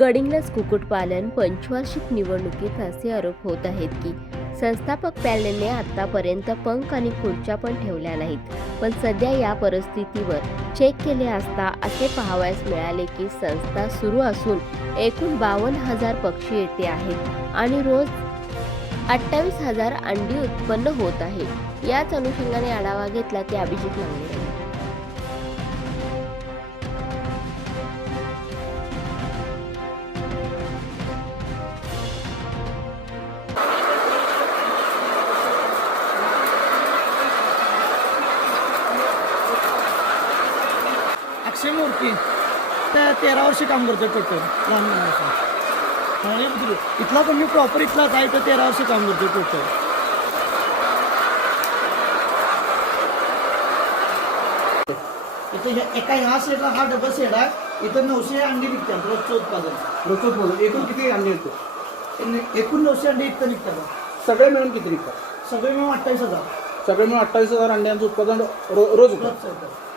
गडिंग्लज कुक्कुटपालन पंचवार्षिक निवडणुकीत असे आरोप होत आहेत की संस्थापक पॅनलने आतापर्यंत पंख आणि खुर्च्या पण ठेवल्या नाहीत, पण सध्या या परिस्थितीवर चेक केले असता असे पाहावयास मिळाले की संस्था सुरू असून एकूण 52,000 पक्षी येते आहेत आणि रोज 28,000 अंडी उत्पन्न होत आहे। याच अनुषंगाने आढावा घेतला ते अभिजित लांगरे यांनी। अक्षय मूर्ती 13 वर्ष काम करतो टोटल लहान मुलाचं। इथला पण मी प्रॉपर इथलाच आहे, तर 13 वर्ष काम करतो टोटल। इथं एका ह्या सेटला हा डबल सेट आहे, इथं 900 अंडी निघतात रोजचं उत्पादन। एकूण किती अंडे येतो? एकूण 900 अंडी इथं निघतात। सगळे मिळून किती निघतात? सगळे मिळून 28,000 सगळे मिळून 28,000 अंड्यांचं उत्पादन रोज होतं। होतं।